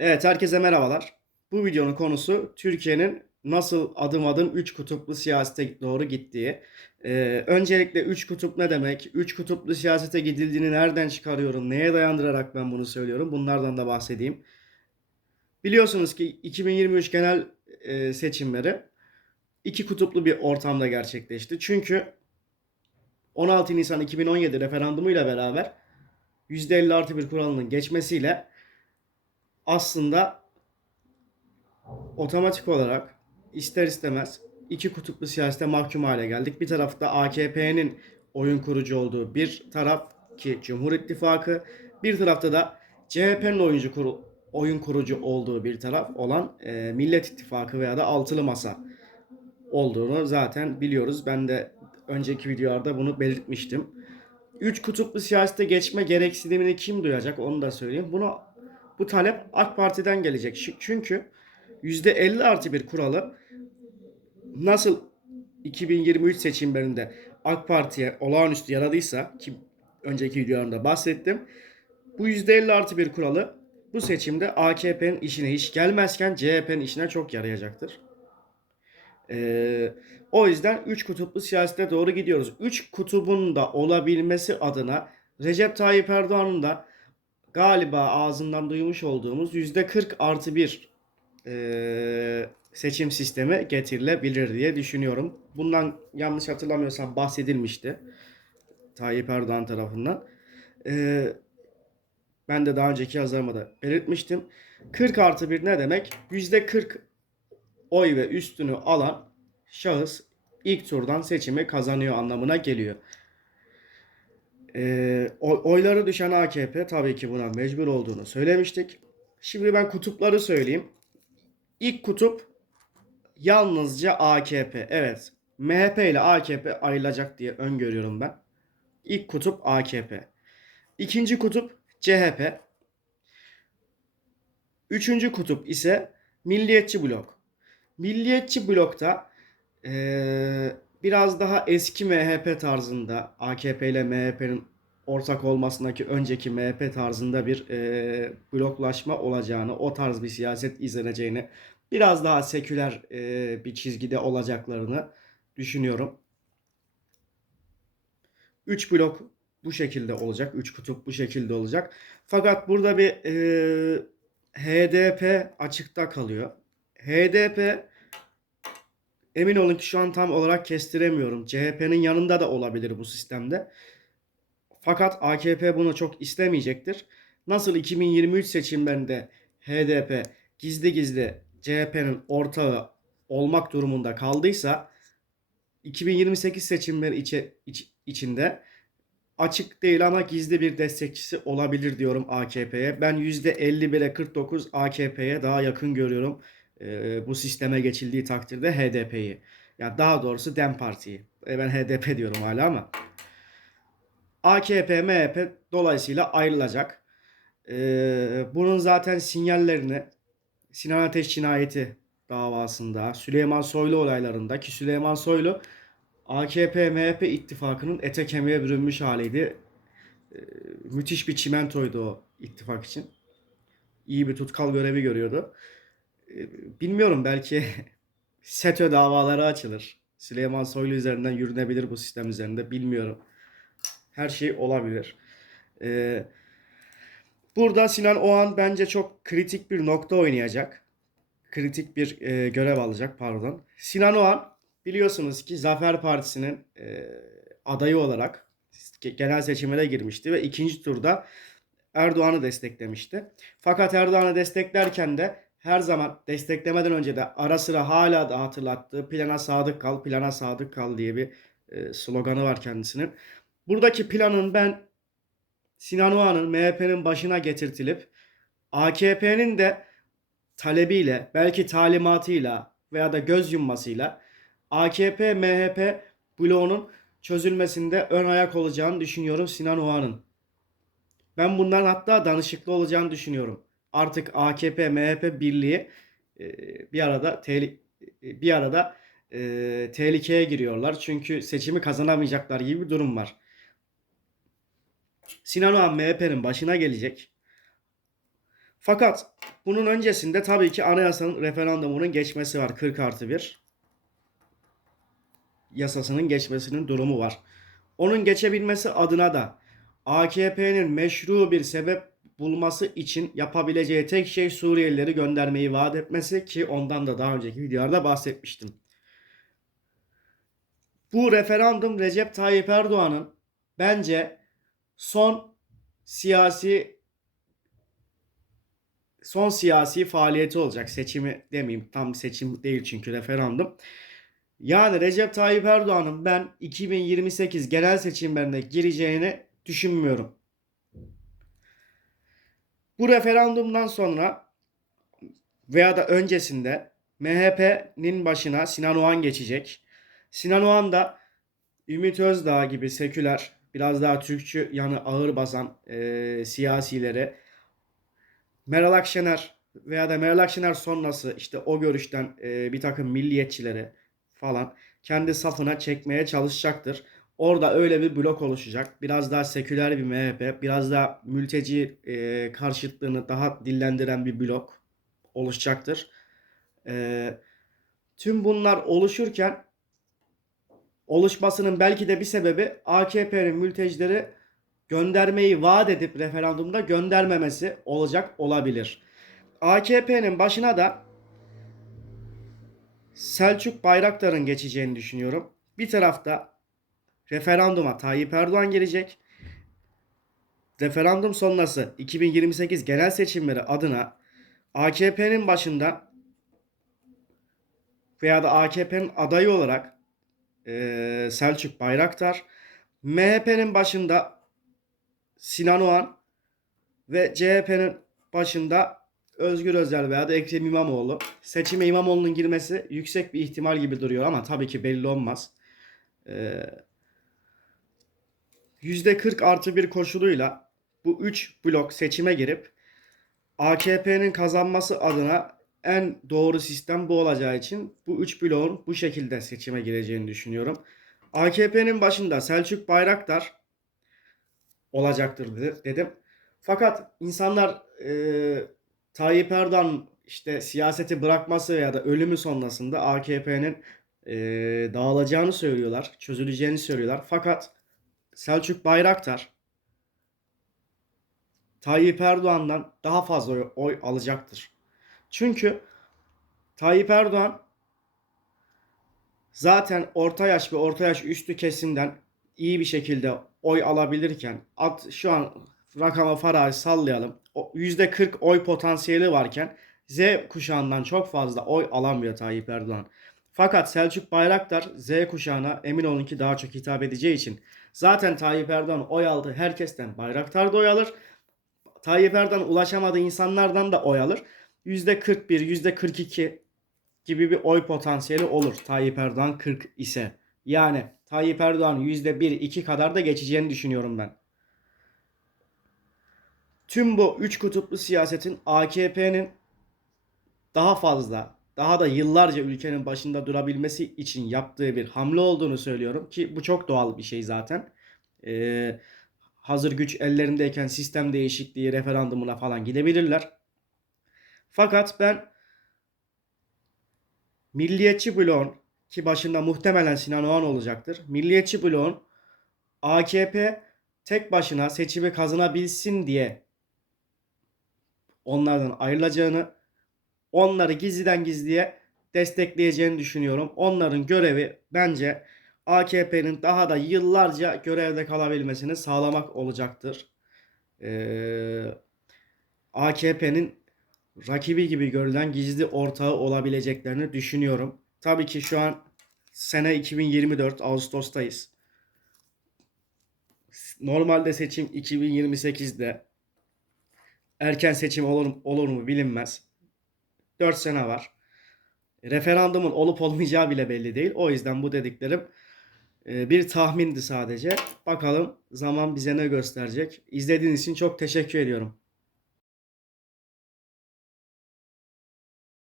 Evet, herkese merhabalar. Bu videonun konusu Türkiye'nin nasıl adım adım üç kutuplu siyasete doğru gittiği. Ee, öncelikle üç kutup ne demek? Üç kutuplu siyasete gidildiğini nereden çıkarıyorum? Neye dayandırarak ben bunu söylüyorum? Bunlardan da bahsedeyim. Biliyorsunuz ki 2023 genel e, seçimleri iki kutuplu bir ortamda gerçekleşti. Çünkü 16 Nisan 2017 referandumuyla beraber %50 artı bir kuralının geçmesiyle aslında otomatik olarak ister istemez iki kutuplu siyasete mahkum hale geldik. Bir tarafta AKP'nin oyun kurucu olduğu bir taraf ki Cumhur İttifakı, bir tarafta da CHP'nin oyuncu kuru, oyun kurucu olduğu bir taraf olan e, Millet İttifakı veya da Altılı Masa olduğunu zaten biliyoruz. Ben de önceki videolarda bunu belirtmiştim. Üç kutuplu siyasete geçme gereksinimini kim duyacak onu da söyleyeyim. Bunu bu talep AK Parti'den gelecek. Çünkü %50 artı bir kuralı nasıl 2023 seçimlerinde AK Parti'ye olağanüstü yaradıysa ki önceki videolarımda bahsettim. Bu %50 artı bir kuralı bu seçimde AKP'nin işine hiç gelmezken CHP'nin işine çok yarayacaktır. Ee, o yüzden 3 kutuplu siyasete doğru gidiyoruz. 3 kutubun da olabilmesi adına Recep Tayyip Erdoğan'ın da galiba ağzından duymuş olduğumuz %40 artı bir eee, seçim sistemi getirilebilir diye düşünüyorum. Bundan yanlış hatırlamıyorsam bahsedilmişti Tayyip Erdoğan tarafından. Eee, ben de daha önceki yazılarıma da belirtmiştim. 40 artı 1 ne demek? %40 oy ve üstünü alan şahıs ilk turdan seçimi kazanıyor anlamına geliyor. Ee, oy- oyları düşen AKP tabii ki buna mecbur olduğunu söylemiştik. Şimdi ben kutupları söyleyeyim. İlk kutup yalnızca AKP. Evet. MHP ile AKP ayrılacak diye öngörüyorum ben. İlk kutup AKP. İkinci kutup CHP. Üçüncü kutup ise Milliyetçi Blok. Milliyetçi Blok'ta eee, biraz daha eski MHP tarzında AKP ile MHP'nin ortak olmasındaki önceki MHP tarzında bir eee, bloklaşma olacağını, o tarz bir siyaset izleneceğini, biraz daha seküler eee, bir çizgide olacaklarını düşünüyorum. Üç blok bu şekilde olacak. Üç kutup bu şekilde olacak. Fakat burada bir eee, HDP açıkta kalıyor. HDP emin olun ki şu an tam olarak kestiremiyorum. CHP'nin yanında da olabilir bu sistemde. Fakat AKP bunu çok istemeyecektir. Nasıl 2023 seçimlerinde HDP gizli gizli CHP'nin ortağı olmak durumunda kaldıysa 2028 seçimleri içi- iç- içinde açık değil ama gizli bir destekçisi olabilir diyorum AKP'ye. Ben %51'e 49 AKP'ye daha yakın görüyorum bu sisteme geçildiği takdirde HDP'yi. Ya daha doğrusu DEM Parti'yi. E, ben HDP diyorum hala ama. AKP, MHP dolayısıyla ayrılacak. Bunun zaten sinyallerini Sinan Ateş cinayeti davasında, Süleyman Soylu olaylarında ki Süleyman Soylu AKP MHP ittifakının ete kemiğe bürünmüş haliydi. Müthiş bir çimentoydu o ittifak için. İyi bir tutkal görevi görüyordu. Bilmiyorum belki SETÖ davaları açılır. Süleyman Soylu üzerinden yürünebilir bu sistem üzerinde bilmiyorum. Her şey olabilir. Ee, burada Sinan Oğan bence çok kritik bir nokta oynayacak. Kritik bir e, görev alacak pardon. Sinan Oğan biliyorsunuz ki Zafer Partisi'nin e, adayı olarak ge- genel seçimlere girmişti ve ikinci turda Erdoğan'ı desteklemişti. Fakat Erdoğan'ı desteklerken de her zaman desteklemeden önce de ara sıra hala da hatırlattığı plana sadık kal, plana sadık kal diye bir e, sloganı var kendisinin. Buradaki planın ben Sinan Oğan'ın MHP'nin başına getirtilip AKP'nin de talebiyle, belki talimatıyla veya da göz yummasıyla AKP MHP bloğunun çözülmesinde ön ayak olacağını düşünüyorum Sinan Oğan'ın. Ben bundan hatta danışıklı olacağını düşünüyorum. Artık AKP MHP birliği e, bir arada e, bir arada e, tehlikeye giriyorlar. Çünkü seçimi kazanamayacaklar gibi bir durum var. Sinan Oğan MHP'nin başına gelecek. Fakat bunun öncesinde tabii ki anayasanın referandumunun geçmesi var 40 artı 1 yasasının geçmesinin durumu var. Onun geçebilmesi adına da AKP'nin meşru bir sebep bulması için yapabileceği tek şey Suriyelileri göndermeyi vaat etmesi ki ondan da daha önceki videolarda bahsetmiştim. Bu referandum Recep Tayyip Erdoğan'ın bence son siyasi son siyasi faaliyeti olacak. Seçimi demeyeyim. Tam seçim değil çünkü referandum. Yani Recep Tayyip Erdoğan'ın ben 2028 genel seçimlerine gireceğini düşünmüyorum. Bu referandumdan sonra veya da öncesinde MHP'nin başına Sinan Oğan geçecek. Sinan Oğan da Ümit Özdağ gibi seküler, biraz daha Türkçü yanı ağır basan e, siyasileri Meral Akşener veya da Meral Akşener sonrası işte o görüşten e, bir takım milliyetçileri falan kendi safına çekmeye çalışacaktır. Orada öyle bir blok oluşacak. Biraz daha seküler bir MHP, biraz daha mülteci e, karşıtlığını daha dillendiren bir blok oluşacaktır. E, tüm bunlar oluşurken oluşmasının belki de bir sebebi AKP'nin mültecileri göndermeyi vaat edip referandumda göndermemesi olacak olabilir. AKP'nin başına da Selçuk Bayraktar'ın geçeceğini düşünüyorum. Bir tarafta referanduma Tayyip Erdoğan gelecek. Referandum sonrası 2028 genel seçimleri adına AKP'nin başında veya da AKP'nin adayı olarak e, Selçuk Bayraktar, MHP'nin başında Sinan Oğan ve CHP'nin başında Özgür Özel veya da Ekrem İmamoğlu. Seçime İmamoğlu'nun girmesi yüksek bir ihtimal gibi duruyor ama tabii ki belli olmaz. Ee, %40 artı bir koşuluyla bu 3 blok seçime girip AKP'nin kazanması adına en doğru sistem bu olacağı için bu 3 bloğun bu şekilde seçime gireceğini düşünüyorum. AKP'nin başında Selçuk Bayraktar olacaktır dedim. Fakat insanlar e, Tayyip Erdoğan işte siyaseti bırakması veya da ölümü sonrasında AKP'nin e, dağılacağını söylüyorlar, çözüleceğini söylüyorlar. Fakat Selçuk Bayraktar Tayyip Erdoğan'dan daha fazla oy, alacaktır. Çünkü Tayyip Erdoğan zaten orta yaş ve orta yaş üstü kesimden iyi bir şekilde oy alabilirken at şu an rakama farazi sallayalım. O %40 oy potansiyeli varken Z kuşağından çok fazla oy alamıyor Tayyip Erdoğan. Fakat Selçuk Bayraktar Z kuşağına emin olun ki daha çok hitap edeceği için zaten Tayyip Erdoğan oy aldı. Herkesten Bayraktar da oy alır. Tayyip Erdoğan ulaşamadığı insanlardan da oy alır. %41, %42 gibi bir oy potansiyeli olur Tayyip Erdoğan 40 ise. Yani Tayyip Erdoğan %1-2 kadar da geçeceğini düşünüyorum ben. Tüm bu üç kutuplu siyasetin AKP'nin daha fazla, daha da yıllarca ülkenin başında durabilmesi için yaptığı bir hamle olduğunu söylüyorum ki bu çok doğal bir şey zaten. Ee, hazır güç ellerindeyken sistem değişikliği referandumuna falan gidebilirler. Fakat ben Milliyetçi bloğun ki başında muhtemelen Sinan Oğan olacaktır. Milliyetçi bloğun AKP tek başına seçimi kazanabilsin diye onlardan ayrılacağını, onları gizliden gizliye destekleyeceğini düşünüyorum. Onların görevi bence AKP'nin daha da yıllarca görevde kalabilmesini sağlamak olacaktır. Ee, AKP'nin rakibi gibi görülen gizli ortağı olabileceklerini düşünüyorum. Tabii ki şu an sene 2024 Ağustos'tayız. Normalde seçim 2028'de. Erken seçim olur, olur mu bilinmez. 4 sene var. Referandumun olup olmayacağı bile belli değil. O yüzden bu dediklerim e, bir tahmindi sadece. Bakalım zaman bize ne gösterecek. İzlediğiniz için çok teşekkür ediyorum.